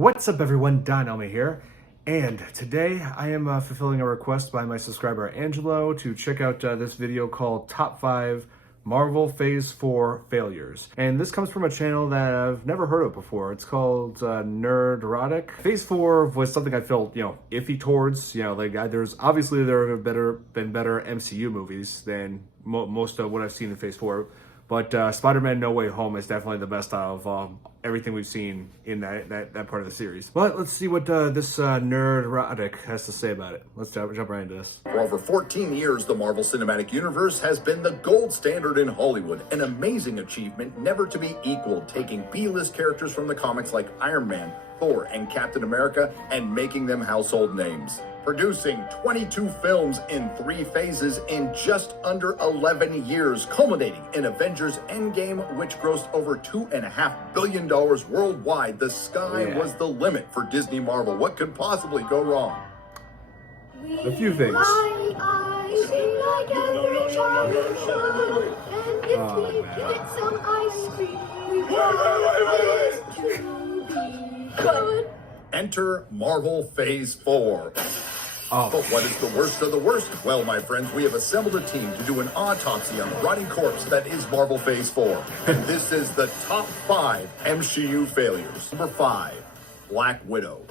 What's up everyone, Elmi here, and today I am fulfilling a request by my subscriber Angelo to check out this video called Top 5 Marvel Phase 4 Failures. And this comes from a channel that I've never heard of before. It's called Nerd Erotic. Phase 4 was something I felt, iffy towards. There's obviously there have been better MCU movies than most of what I've seen in Phase 4. But Spider-Man No Way Home is definitely the best out of everything we've seen in that part of the series. But let's see what this Nerd Erotic has to say about it. Let's jump right into this. For over 14 years, the Marvel Cinematic Universe has been the gold standard in Hollywood, an amazing achievement never to be equaled, taking B-list characters from the comics like Iron Man, Thor, and Captain America and making them household names. Producing 22 films in 3 phases in just under 11 years, culminating in Avengers Endgame, which grossed over $2.5 billion worldwide. The sky was the limit for Disney Marvel. What could possibly go wrong? A few things. Enter Marvel Phase 4. But what is the worst of the worst? Well, my friends, we have assembled a team to do an autopsy on the rotting corpse that is Marvel Phase 4. And this is the top 5 MCU failures. Number 5, Black Widow.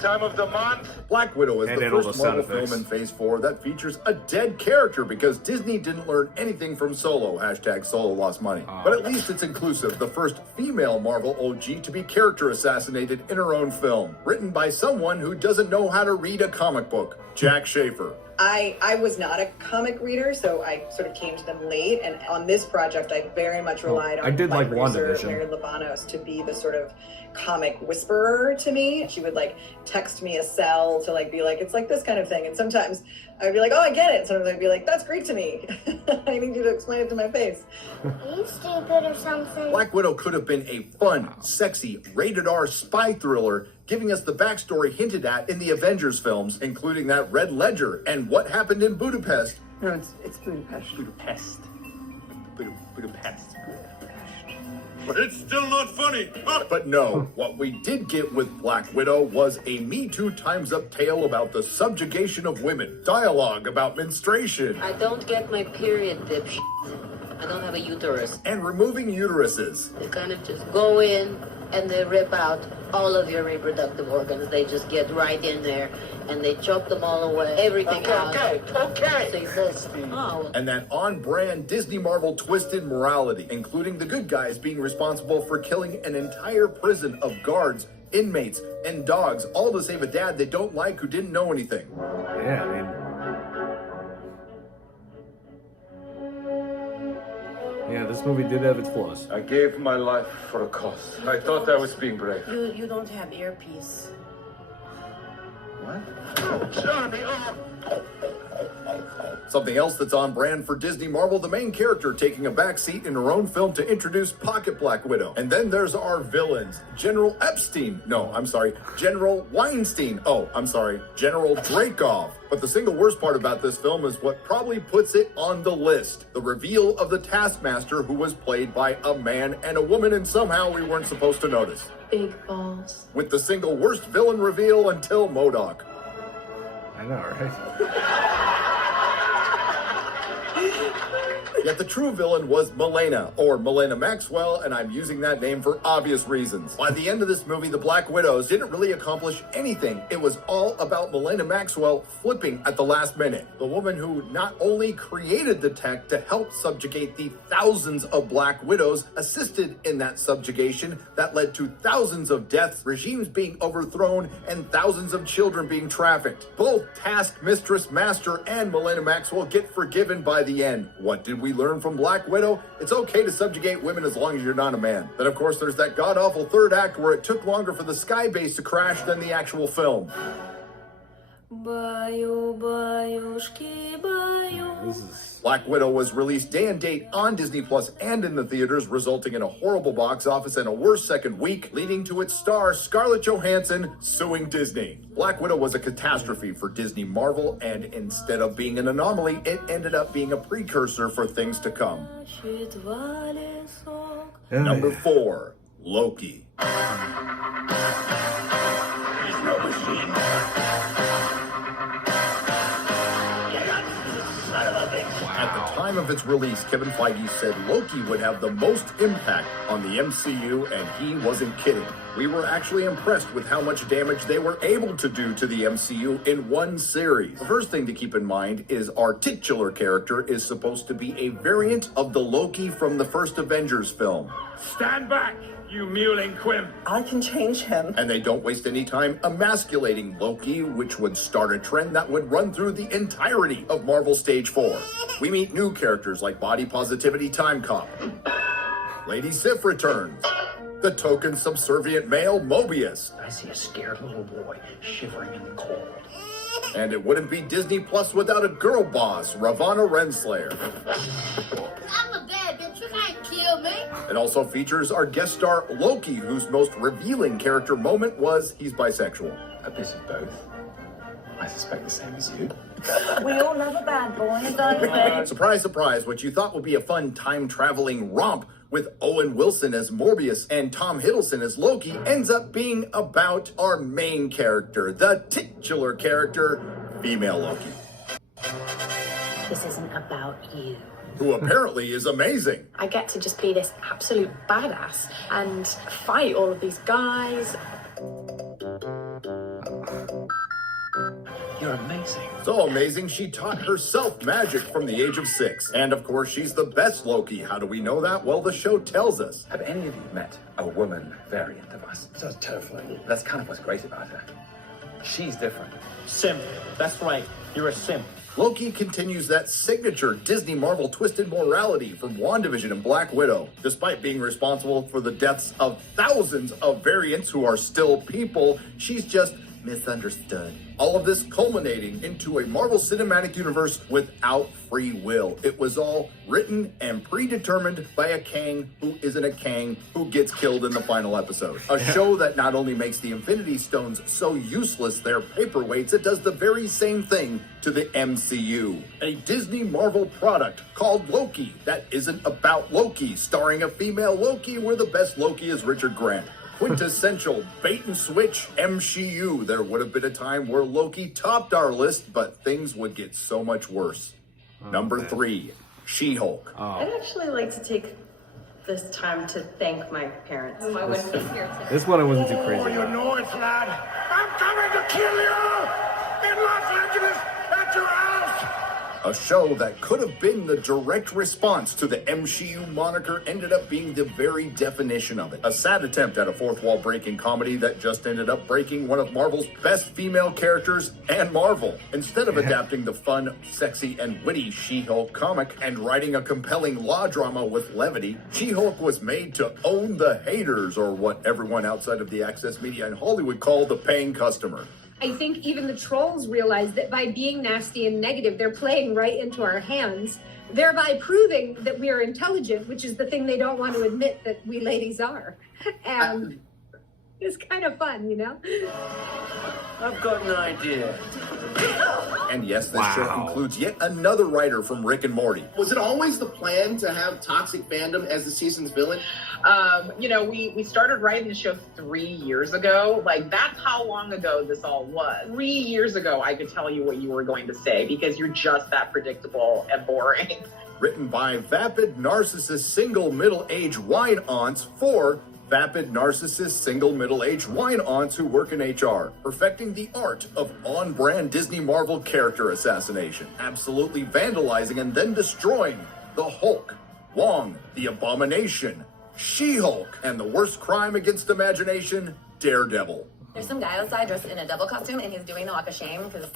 Time of the month. Black Widow is the first Marvel film in Phase 4 that features a dead character because Disney didn't learn anything from Solo. # Solo lost money. But at least it's inclusive. The first female Marvel OG to be character assassinated in her own film. Written by someone who doesn't know how to read a comic book. Jack Schaefer. I was not a comic reader, so I sort of came to them late. And on this project, I very much relied on my producer, Mary Livanos, to be the sort of comic whisperer to me. She would text me a cell to be like, it's like this kind of thing. And sometimes I'd be like, oh, I get it. Sometimes I'd be like, that's Greek to me. I need you to explain it to my face. Are you stupid or something? Black Widow could have been a fun, sexy, rated R spy thriller, giving us the backstory hinted at in the Avengers films, including that Red Ledger and what happened in Budapest. No, it's Budapest. Budapest. But it's still not funny. But no, what we did get with Black Widow was a Me Too Times Up tale about the subjugation of women, dialogue about menstruation. I don't get my period, dipshit. I don't have a uterus. And removing uteruses. They kind of just go in and they rip out all of your reproductive organs. They just get right in there and they chop them all away. Everything out. Okay. Say this. Oh. And that on-brand Disney Marvel twisted morality, including the good guys being responsible for killing an entire prison of guards, inmates, and dogs, all to save a dad they don't like who didn't know anything. Yeah, I mean... Yeah, this movie did have its flaws. I gave my life for a cause. I thought I was being brave. You don't have earpiece. What? Johnny, Something else that's on brand for Disney Marvel, the main character taking a backseat in her own film to introduce Pocket Black Widow. And then there's our villains. General Epstein. No, I'm sorry. General Weinstein. Oh, I'm sorry. General Dreykov. But the single worst part about this film is what probably puts it on the list. The reveal of the Taskmaster, who was played by a man and a woman, and somehow we weren't supposed to notice. Big balls. With the single worst villain reveal until MODOK. I know, right? Yet the true villain was Milena, or Milena Maxwell, and I'm using that name for obvious reasons. By the end of this movie, the Black Widows didn't really accomplish anything. It was all about Milena Maxwell flipping at the last minute. The woman who not only created the tech to help subjugate the thousands of Black Widows, assisted in that subjugation that led to thousands of deaths, regimes being overthrown, and thousands of children being trafficked. Both Task Mistress Master and Milena Maxwell get forgiven by the end. What did we learn from Black Widow? It's okay to subjugate women as long as you're not a man. Then of course there's that god-awful third act where it took longer for the sky base to crash than the actual film. Black Widow was released day and date on Disney Plus and in the theaters, resulting in a horrible box office and a worse second week, leading to its star Scarlett Johansson suing Disney. Black Widow was a catastrophe for Disney Marvel, and instead of being an anomaly, it ended up being a precursor for things to come. Number 4, Loki. He's no machine. At the time of its release, Kevin Feige said Loki would have the most impact on the MCU, and he wasn't kidding. We were actually impressed with how much damage they were able to do to the MCU in one series. The first thing to keep in mind is our titular character is supposed to be a variant of the Loki from the first Avengers film. Stand back, you mewling quimp. I can change him. And they don't waste any time emasculating Loki, which would start a trend that would run through the entirety of Marvel Stage 4. We meet new characters like Body Positivity Time Cop. Lady Sif returns. The token subservient male Mobius. I see a scared little boy shivering in the cold. And it wouldn't be Disney Plus without a girl boss, Ravonna Renslayer. I'm a bad bitch. You can't kill me. It also features our guest star Loki, whose most revealing character moment was he's bisexual. A bit of both. I suspect the same as you. We all love a bad boy, don't we? Surprise, surprise, what you thought would be a fun time-traveling romp with Owen Wilson as Morbius and Tom Hiddleston as Loki ends up being about our main character, the titular character, female Loki. This isn't about you. Who apparently is amazing. I get to just be this absolute badass and fight all of these guys. You're amazing. So amazing, she taught herself magic from the age of 6. And of course, she's the best Loki. How do we know that? Well, the show tells us. Have any of you met a woman variant of us? Sounds terrifying. That's kind of what's great about her. She's different. Simp. That's right. You're a simp. Loki continues that signature Disney Marvel twisted morality from WandaVision and Black Widow. Despite being responsible for the deaths of thousands of variants who are still people, she's just misunderstood. All of this culminating into a Marvel Cinematic Universe without free will. It was all written and predetermined by a Kang who isn't a Kang who gets killed in the final episode. A show that not only makes the Infinity Stones so useless they're paperweights, it does the very same thing to the MCU. A Disney Marvel product called Loki that isn't about Loki, starring a female Loki where the best Loki is Richard Grant. Quintessential bait and switch MCU. There would have been a time where Loki topped our list, but things would get so much worse. Number 3, She-Hulk. I'd actually like to take this time to thank my parents. I wouldn't be here today. This one I wasn't too crazy You about. know it, lad. I'm coming to kill you in Los Angeles at your house. A show that could have been the direct response to the MCU moniker ended up being the very definition of it. A sad attempt at a fourth wall breaking comedy that just ended up breaking one of Marvel's best female characters and Marvel. Instead of adapting the fun, sexy, and witty She-Hulk comic and writing a compelling law drama with levity, She-Hulk was made to own the haters, or what everyone outside of the access media in Hollywood call the paying customer. I think even the trolls realize that by being nasty and negative, they're playing right into our hands, thereby proving that we are intelligent, which is the thing they don't want to admit that we ladies are. And it's kind of fun, you know? I've got an idea. And yes, this show includes yet another writer from Rick and Morty. Was it always the plan to have toxic fandom as the season's villain? We started writing the show 3 years ago. Like, that's how long ago this all was. 3 years ago, I could tell you what you were going to say because you're just that predictable and boring. Written by vapid narcissist single middle-aged wine aunts for vapid narcissist single middle-aged wine aunts who work in HR, perfecting the art of on-brand Disney Marvel character assassination, absolutely vandalizing and then destroying the Hulk, Wong, the Abomination, She-Hulk, and the worst crime against imagination, Daredevil. There's some guy outside dressed in a devil costume, and he's doing the walk of shame because.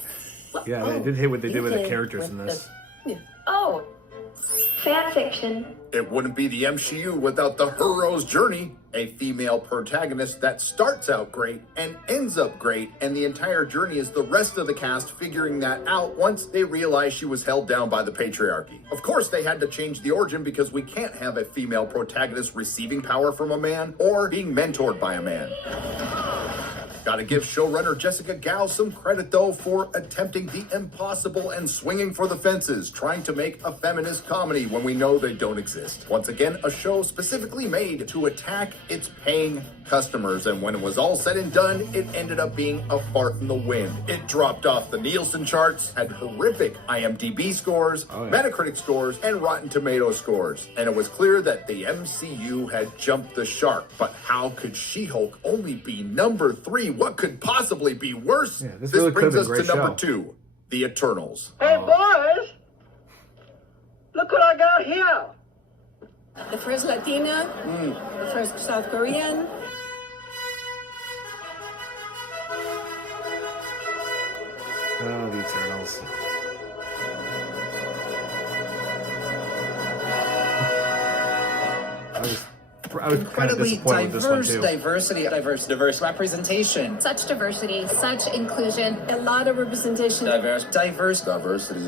Yeah, they did hit what they did with the characters in this. Oh, Fan fiction. It wouldn't be the MCU without the hero's journey, a female protagonist that starts out great and ends up great, and the entire journey is the rest of the cast figuring that out once they realize she was held down by the patriarchy. Of course, they had to change the origin because we can't have a female protagonist receiving power from a man or being mentored by a man. Gotta give showrunner Jessica Gao some credit, though, for attempting the impossible and swinging for the fences, trying to make a feminist comedy when we know they don't exist. Once again, a show specifically made to attack its paying customers, and when it was all said and done, it ended up being a fart in the wind. It dropped off the Nielsen charts, had horrific IMDb scores, Metacritic scores, and Rotten Tomatoes scores. And it was clear that the MCU had jumped the shark. But how could She-Hulk only be number 3? What could possibly be worse? Yeah, this really brings us to number 2, The Eternals. Hey, boys! Look what I got here! The first Latina, the first South Korean. Oh, the Eternals. I was kind of disappointed with this one too. Diverse representation. Such diversity, such inclusion. A lot of representation. Diversity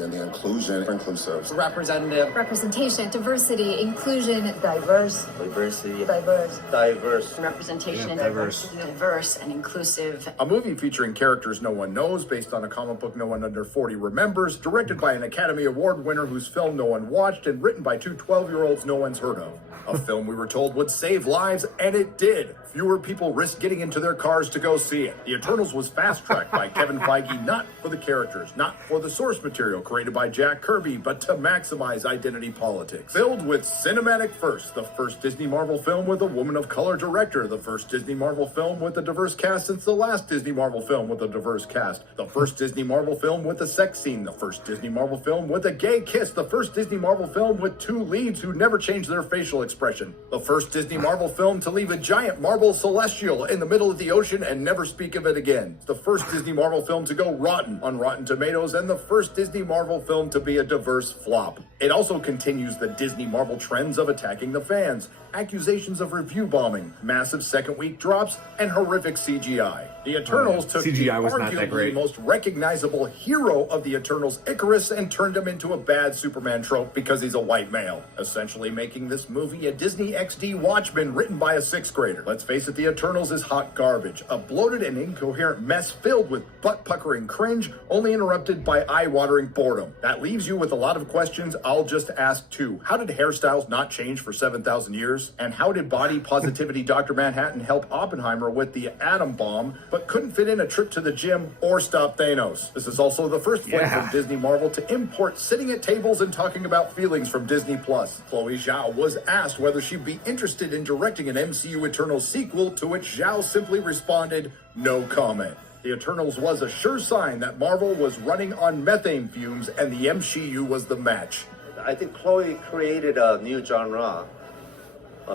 and the inclusive. Representative. Representation, diversity, inclusion. Diverse. Diversity. Diverse. Diverse. Representation. Yeah, diverse. Diverse and inclusive. A movie featuring characters no one knows, based on a comic book no one under 40 remembers, directed by an Academy Award winner whose film no one watched, and written by two 12-year-olds no one's heard of. A film we were told would save lives, and it did. Fewer people risked getting into their cars to go see it. The Eternals was fast-tracked by Kevin Feige, not for the characters, not for the source material created by Jack Kirby, but to maximize identity politics. Filled with cinematic firsts, the first Disney Marvel film with a woman of color director, the first Disney Marvel film with a diverse cast since the last Disney Marvel film with a diverse cast, the first Disney Marvel film with a sex scene, the first Disney Marvel film with a gay kiss, the first Disney Marvel film with two leads who never changed their facial expression, the first Disney Marvel film to leave a giant marble celestial in the middle of the ocean and never speak of it again, the first Disney Marvel film to go rotten on Rotten Tomatoes, and the first Disney Marvel film to be a diverse flop. It also continues the Disney Marvel trends of attacking the fans, accusations of review bombing, massive second-week drops, and horrific CGI. The Eternals took CGI the was not that arguably great. most recognizable hero of the Eternals, Icarus, and turned him into a bad Superman trope because he's a white male, essentially making this movie a Disney XD Watchmen written by a sixth grader. Let's face it, the Eternals is hot garbage, a bloated and incoherent mess filled with butt-puckering cringe, only interrupted by eye-watering boredom. That leaves you with a lot of questions. I'll just ask two. How did hairstyles not change for 7,000 years? And how did body positivity Dr. Manhattan help Oppenheimer with the atom bomb, but couldn't fit in a trip to the gym or stop Thanos? This is also the first flick from Disney Marvel to import sitting at tables and talking about feelings from Disney+. Chloe Zhao was asked whether she'd be interested in directing an MCU Eternals sequel, to which Zhao simply responded, no comment. The Eternals was a sure sign that Marvel was running on methane fumes and the MCU was the match. I think Chloe created a new genre.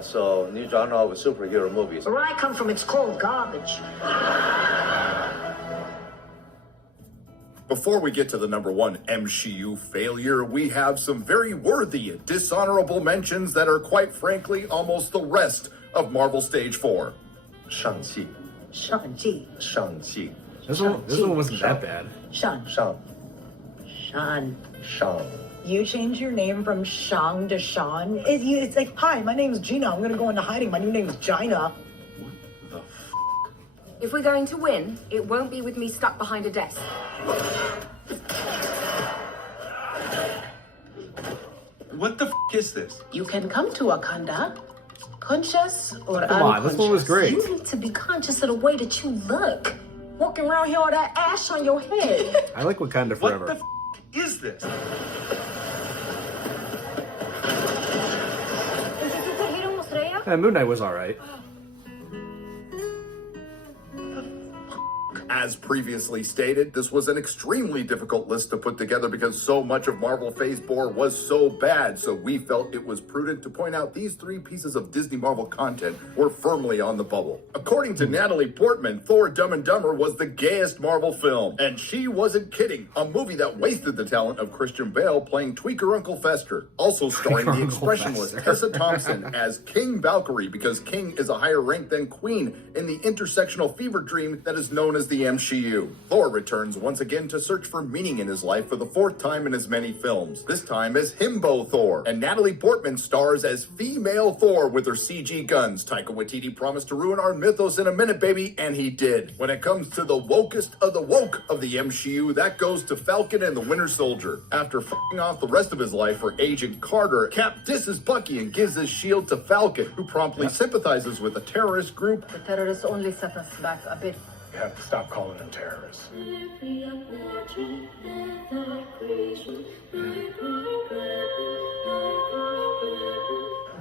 So, new genre of superhero movies. Where I come from, it's called garbage. Before we get to the number one MCU failure, we have some very worthy, dishonorable mentions that are quite frankly almost the rest of Marvel Stage 4. Shang-Chi. Shang-Chi. Shang-Chi. This one wasn't that bad. Sean. You change your name from Shang to Sean? It's like, hi, my name's Gina. I'm going to go into hiding. My new name's Gina. If we're going to win, it won't be with me stuck behind a desk. What the is this? You can come to Wakanda, conscious or Come on, this one was great. You need to be conscious of the way that you look. Walking around here with that ash on your head. I like Wakanda Forever. What the is this? Moon Knight was alright. As previously stated, this was an extremely difficult list to put together because so much of Marvel Phase 4 was so bad, so we felt it was prudent to point out these 3 pieces of Disney Marvel content were firmly on the bubble. According to Natalie Portman, Thor Dumb and Dumber was the gayest Marvel film, and she wasn't kidding. A movie that wasted the talent of Christian Bale playing Tweaker Uncle Fester, also starring the expressionless Tessa Thompson as King Valkyrie, because King is a higher rank than Queen in the intersectional fever dream that is known as the MCU. Thor returns once again to search for meaning in his life for the 4th time in as many films, this time as Himbo Thor, and Natalie Portman stars as female Thor with her CG guns. Taika Waititi promised to ruin our mythos in a minute, baby, and he did. When it comes to the wokest of the woke of the MCU, that goes to Falcon and the Winter Soldier. After f***ing off the rest of his life for Agent Carter, Cap disses Bucky and gives his shield to Falcon, who promptly sympathizes with a terrorist group. The terrorists only set us back a bit. You have to stop calling them terrorists.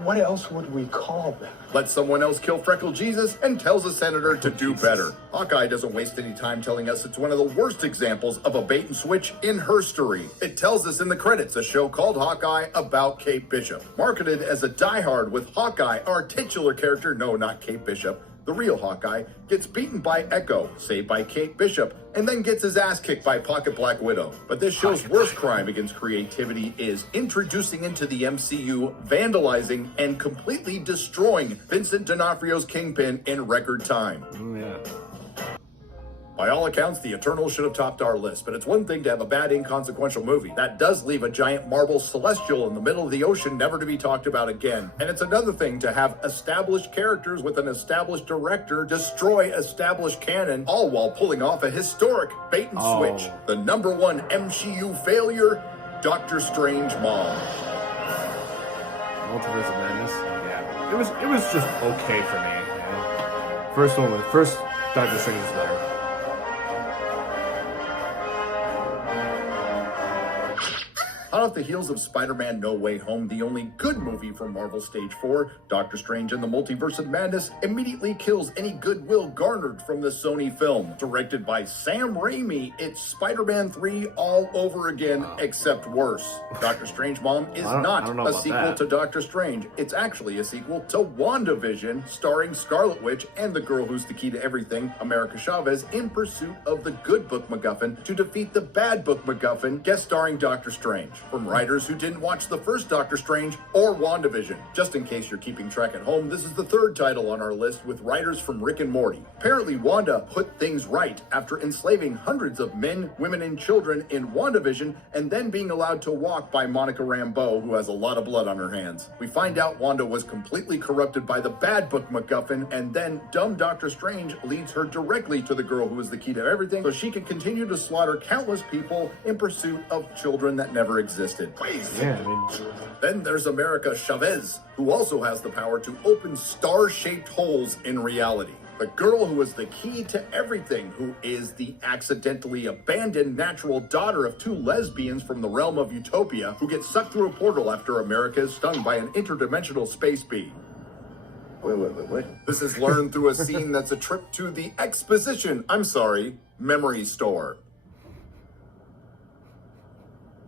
What else would we call them? Lets someone else kill Freckle Jesus and tells a senator to do better. Hawkeye doesn't waste any time telling us it's one of the worst examples of a bait and switch in herstory. It tells us in the credits a show called Hawkeye about Kate Bishop. Marketed as a diehard with Hawkeye, our titular character, no, not Kate Bishop, the real Hawkeye, gets beaten by Echo, saved by Kate Bishop, and then gets his ass kicked by Pocket Black Widow. But this show's worst crime against creativity is introducing into the MCU, vandalizing, and completely destroying Vincent D'Onofrio's Kingpin in record time. By all accounts, The Eternals should have topped our list, but it's one thing to have a bad, inconsequential movie. That does leave a giant marble celestial in the middle of the ocean, never to be talked about again. And it's another thing to have established characters with an established director destroy established canon, all while pulling off a historic bait and switch. The #1 MCU failure, Doctor Strange Mom. Multiverse of Madness. Yeah, it was just okay for me. You know? First Doctor Strange was better. Hot off the heels of Spider-Man No Way Home, the only good movie from Marvel Stage 4, Doctor Strange and the Multiverse of Madness immediately kills any goodwill garnered from the Sony film. Directed by Sam Raimi, it's Spider-Man 3 all over again, except worse. Doctor Strange Mom is not a sequel to Doctor Strange. It's actually a sequel to WandaVision, starring Scarlet Witch and the girl who's the key to everything, America Chavez, in pursuit of the good book MacGuffin to defeat the bad book MacGuffin, guest starring Doctor Strange. From writers who didn't watch the first Doctor Strange or WandaVision. Just in case you're keeping track at home, this is the 3rd title on our list with writers from Rick and Morty. Apparently, Wanda put things right after enslaving hundreds of men, women, and children in WandaVision and then being allowed to walk by Monica Rambeau, who has a lot of blood on her hands. We find out Wanda was completely corrupted by the bad book MacGuffin, and then dumb Doctor Strange leads her directly to the girl who is the key to everything so she can continue to slaughter countless people in pursuit of children that never existed. Then there's America Chavez, who also has the power to open star-shaped holes in reality. The girl who is the key to everything, who is the accidentally abandoned natural daughter of 2 lesbians from the realm of Utopia, who gets sucked through a portal after America is stung by an interdimensional space bee. Wait. This is learned through a scene that's a trip to the memory store.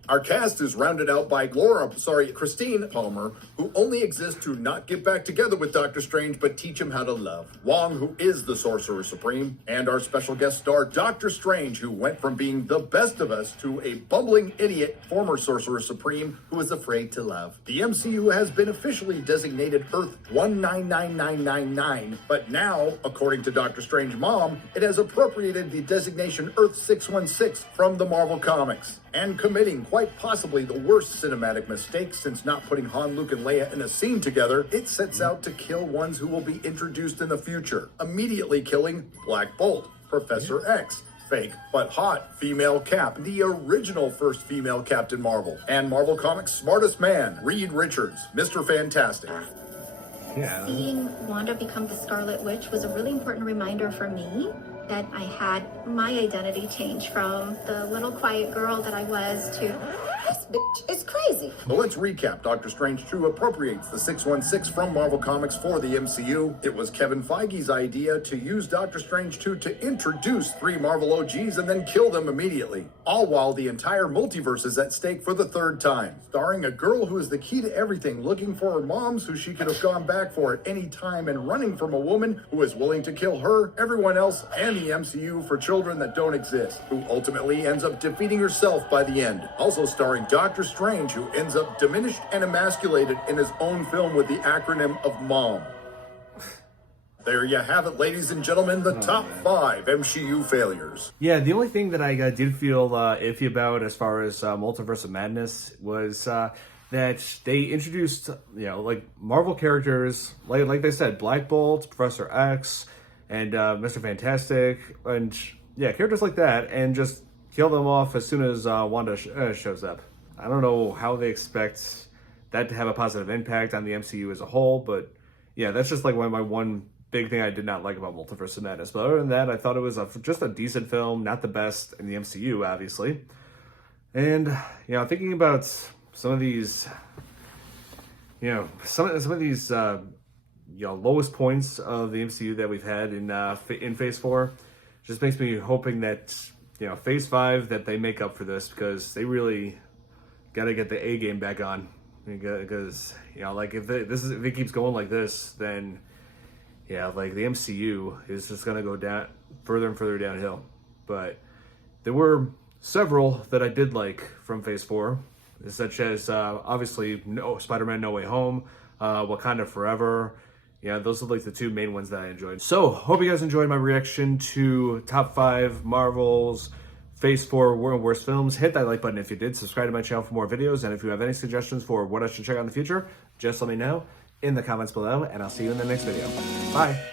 Our cast is rounded out by Christine Palmer, who only exists to not get back together with Doctor Strange, but teach him how to love. Wong, who is the Sorcerer Supreme, and our special guest star, Doctor Strange, who went from being the best of us to a bumbling idiot former Sorcerer Supreme who is afraid to love. The MCU has been officially designated Earth 199999, but now, according to Doctor Strange Mom, it has appropriated the designation Earth 616 from the Marvel Comics, and committing quite possibly the worst cinematic mistake since not putting Han, Luke, and Leia in a scene together, it sets out to kill ones who will be introduced in the future, immediately killing Black Bolt, Professor X, fake but hot female Cap, the original first female Captain Marvel, and Marvel Comics' smartest man, Reed Richards, Mr. Fantastic. Seeing Wanda become the Scarlet Witch was a really important reminder for me that I had my identity change from the little quiet girl that I was to this bitch is crazy. crazy. But let's recap. Doctor Strange 2 appropriates the 616 from Marvel Comics for the MCU. It was Kevin Feige's idea to use Doctor Strange 2 to introduce 3 Marvel OGs and then kill them immediately. All while the entire multiverse is at stake for the 3rd time. Starring a girl who is the key to everything, looking for her moms who she could have gone back for at any time, and running from a woman who is willing to kill her, everyone else, and the MCU for children that don't exist, who ultimately ends up defeating herself by the end. Also starring Doctor Strange, who ends up diminished and emasculated in his own film with the acronym of MOM. There you have it, ladies and gentlemen, the top 5 MCU failures. Yeah, the only thing that I did feel iffy about as far as Multiverse of Madness was that they introduced, like Marvel characters, like they said, Black Bolt, Professor X, and Mr. Fantastic, and characters like that, and just kill them off as soon as Wanda shows up. I don't know how they expect that to have a positive impact on the MCU as a whole, but yeah, that's just like my one big thing I did not like about Multiverse of Madness. But other than that, I thought it was just a decent film, not the best in the MCU, obviously. And thinking about some of these, some of these, lowest points of the MCU that we've had in Phase 4, just makes me hoping that Phase 5 that they make up for this, because they really got to get the A game back on, because like if it keeps going like this, then like the MCU is just gonna go down further and further downhill. But there were several that I did like from Phase 4, such as obviously Spider-Man No Way Home, Wakanda Forever. Those are like the 2 main ones that I enjoyed. So hope you guys enjoyed my reaction to top 5 Marvel's Phase 4 worst films. Hit that like button if you did. Subscribe to my channel for more videos. And if you have any suggestions for what I should check out in the future, just let me know in the comments below. And I'll see you in the next video. Bye.